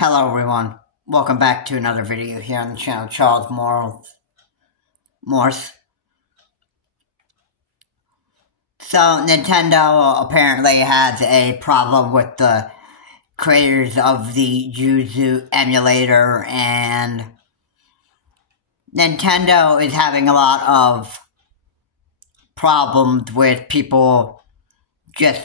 Hello everyone, welcome back to another video here on the channel, Charles Morse. So, Nintendo apparently has a problem with the creators of the Yuzu emulator, and Nintendo is having a lot of problems with people just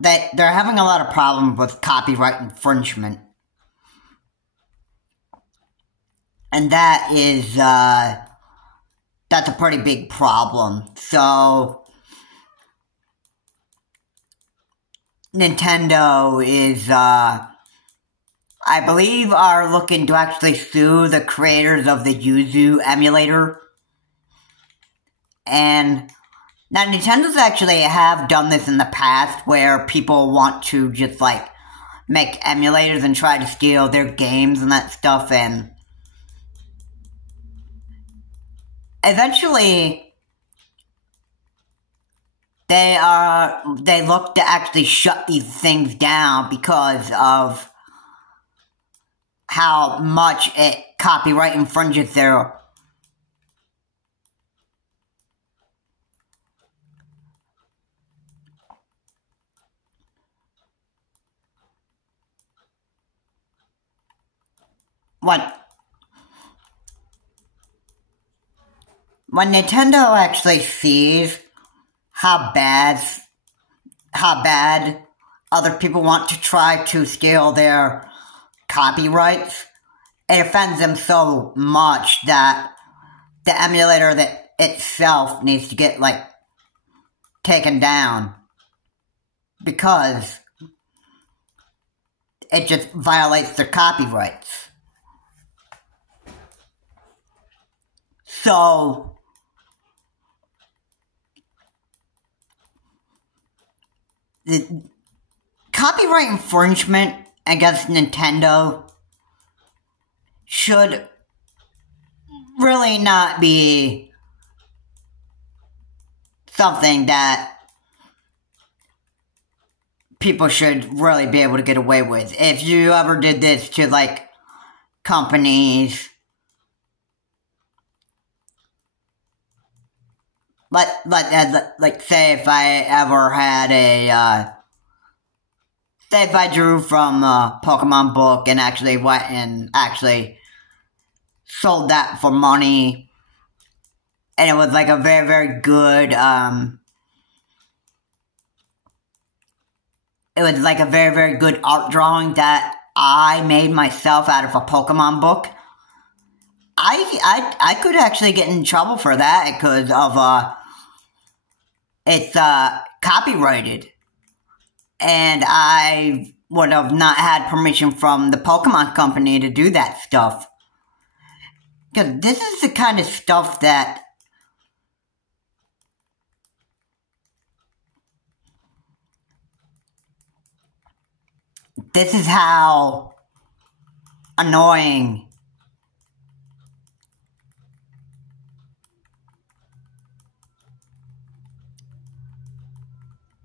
they're having a lot of problems with copyright infringement. And that is, that's a pretty big problem. So, Nintendo is, I believe are looking to actually sue the creators of the Yuzu emulator. And now Nintendo's actually have done this in the past where people want to just like make emulators and try to steal their games and that stuff, and eventually they look to actually shut these things down because of how much it copyright infringes their when Nintendo actually sees how bad other people want to try to steal their copyrights, it offends them so much that the emulator that itself needs to get, like, taken down. Because it just violates their copyrights. So, the copyright infringement against Nintendo should really not be something that people should really be able to get away with. If you ever did this to, like, companies, like say if I ever had say if I drew from a Pokemon book and actually went and actually sold that for money, and it was like a very, very good, it was like a very, very good art drawing that I made myself out of a Pokemon book, I could actually get in trouble for that because of, it's, copyrighted. And I would have not had permission from the Pokemon company to do that stuff. Because this is the kind of stuff that this is how annoying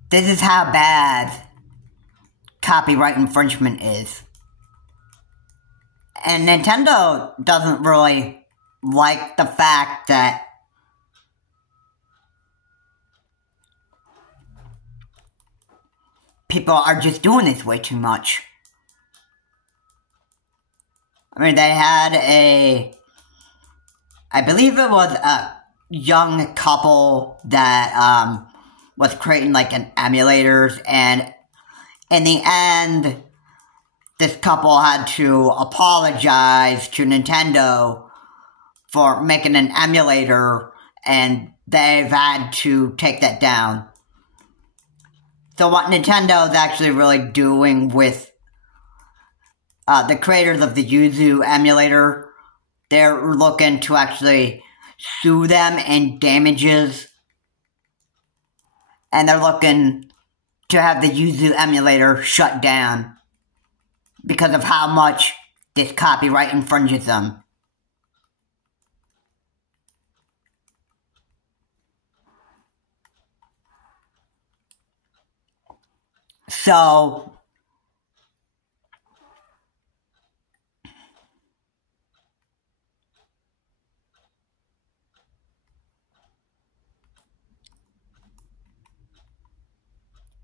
this is how bad copyright infringement is. And Nintendo doesn't really like the fact that people are just doing this way too much. I mean, they had I believe it was a young couple that, was creating, like, an emulators, and in the end, this couple had to apologize to Nintendo for making an emulator, and they've had to take that down. So what Nintendo's actually really doing with the creators of the Yuzu emulator, they're looking to actually sue them in damages, and they're looking to have the Yuzu emulator shut down because of how much this copyright infringes them. So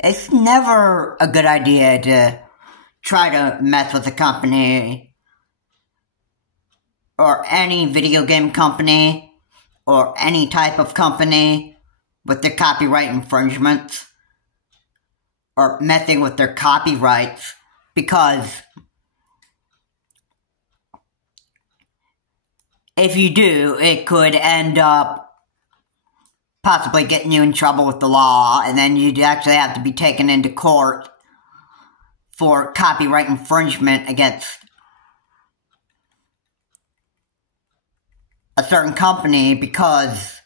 it's never a good idea to try to mess with a company or any video game company or any type of company with their copyright infringements or messing with their copyrights, because if you do, it could end up possibly getting you in trouble with the law, and then you'd actually have to be taken into court for copyright infringement against a certain company, because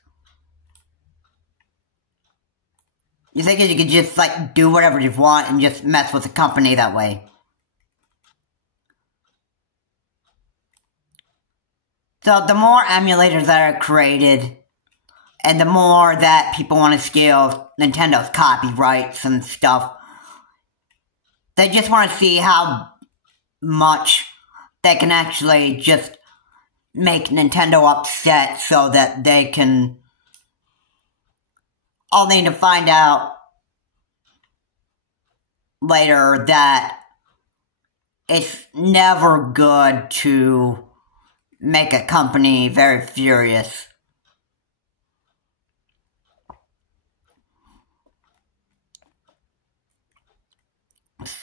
you think you could just, like, do whatever you want and just mess with the company that way. So the more emulators that are created, and the more that people want to steal Nintendo's copyrights and stuff, they just want to see how much they can actually just make Nintendo upset so that they can, only to find out later that it's never good to make a company very furious.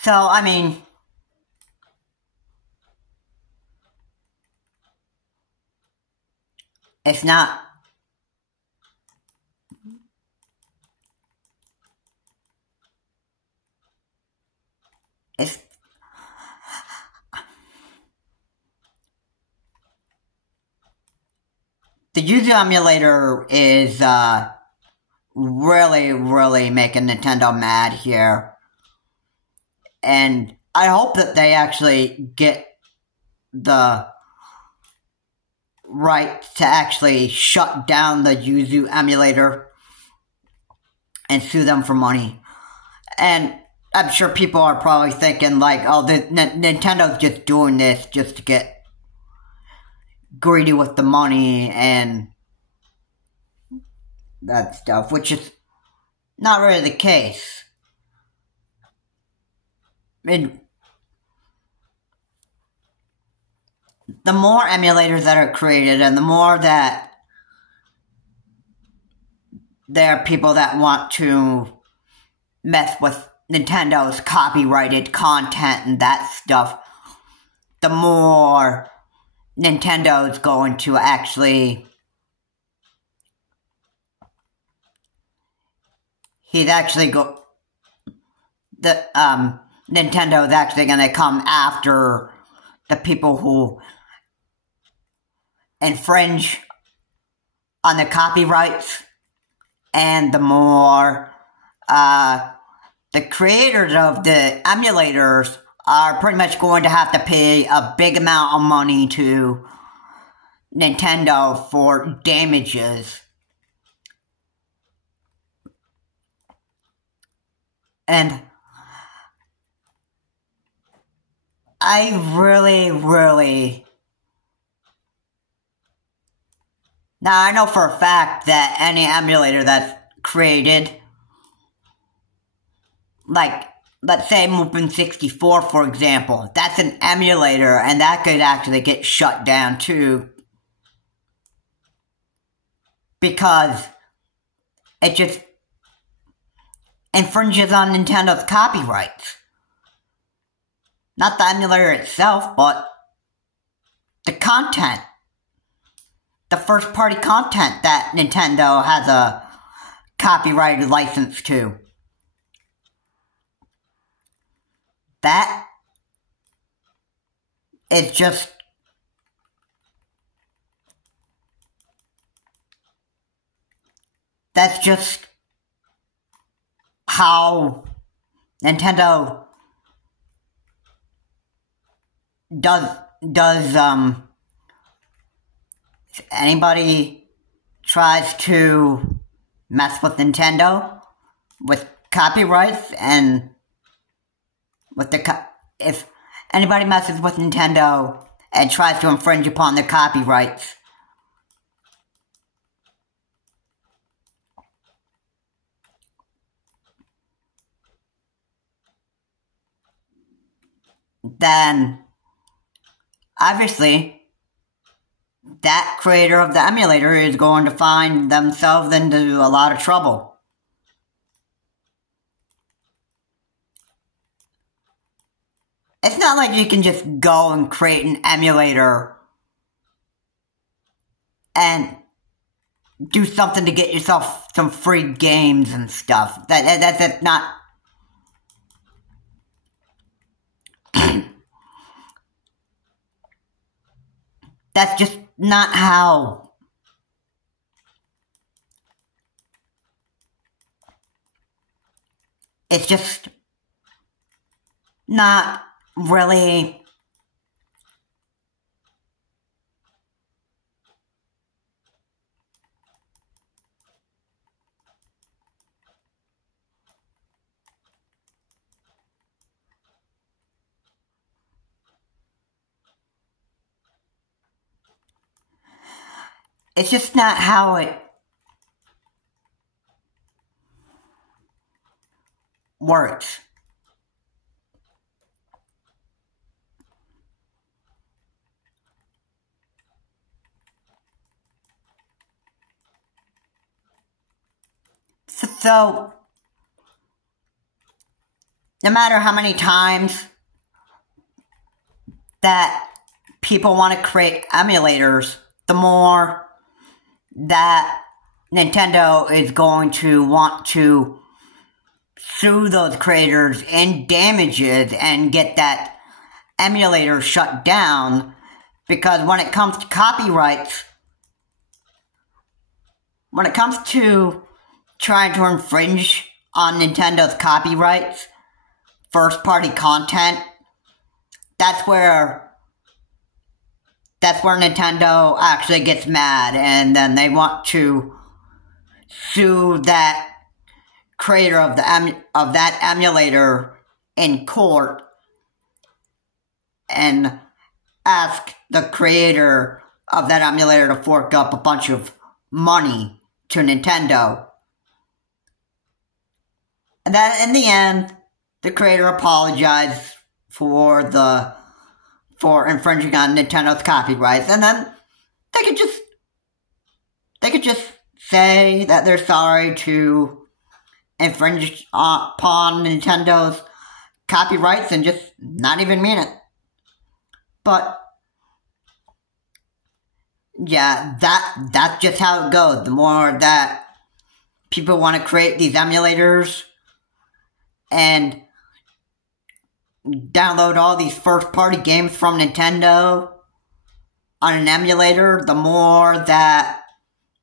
So, I mean, it's not, it's, the Yuzu emulator is, really making Nintendo mad here. And I hope that they actually get the right to actually shut down the Yuzu emulator and sue them for money. And I'm sure people are probably thinking, like, oh, Nintendo's just doing this just to get greedy with the money and that stuff, which is not really the case. I mean, the more emulators that are created and the more that there are people that want to mess with Nintendo's copyrighted content and that stuff, the more Nintendo's going to actually, Nintendo is actually going to come after the people who infringe on the copyrights, and the more the creators of the emulators are pretty much going to have to pay a big amount of money to Nintendo for damages. And I really... Now, I know for a fact that any emulator that's created, like, let's say Movement64, for example, that's an emulator, and that could actually get shut down too, because it just infringes on Nintendo's copyrights. Not the emulator itself, but the content. The first-party content that Nintendo has a copyrighted license to. That is just... That's just how Nintendo does if anybody tries to mess with Nintendo with copyrights and with if anybody messes with Nintendo and tries to infringe upon their copyrights, then obviously that creator of the emulator is going to find themselves into a lot of trouble. It's not like you can just go and create an emulator and do something to get yourself some free games and stuff. That's not... That's just not how... It's just not really... It's just not how it works. So, no matter how many times that people want to create emulators, the more that Nintendo is going to want to sue those creators in damages and get that emulator shut down, because when it comes to copyrights, when it comes to trying to infringe on Nintendo's copyrights, first-party content, that's where Nintendo actually gets mad, and then they want to sue that creator of that emulator in court and ask the creator of that emulator to fork up a bunch of money to Nintendo. And then in the end, the creator apologized for infringing on Nintendo's copyrights, and then they could just say that they're sorry to infringe upon Nintendo's copyrights and just not even mean it. But yeah, that's just how it goes. The more that people want to create these emulators and download all these first-party games from Nintendo on an emulator, the more that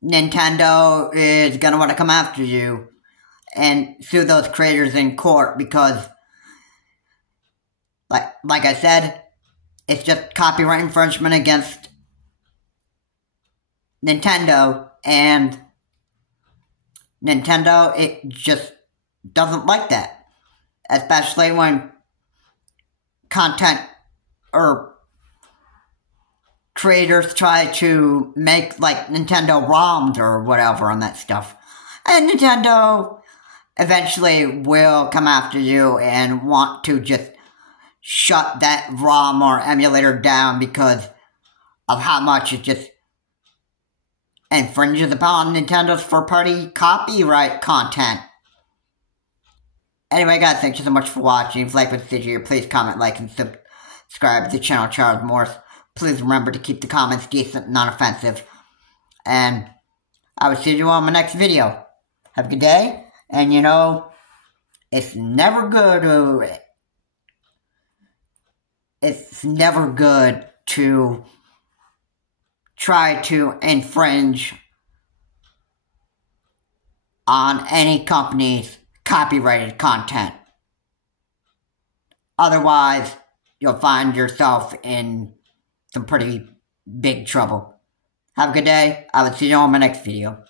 Nintendo is going to want to come after you and sue those creators in court, because, like I said, it's just copyright infringement against Nintendo, and Nintendo, it just doesn't like that. Especially when content or creators try to make like Nintendo ROMs or whatever on that stuff. And Nintendo eventually will come after you and want to just shut that ROM or emulator down because of how much it just infringes upon Nintendo's first-party copyright content. Anyway, guys, thank you so much for watching. If you like what you did here, please comment, like, and subscribe to the channel, Charles Morse. Please remember to keep the comments decent and non-offensive. And I will see you on my next video. Have a good day. And you know, it's never good to try to infringe on any company's copyrighted content. Otherwise, you'll find yourself in some pretty big trouble. Have a good day. I will see you on my next video.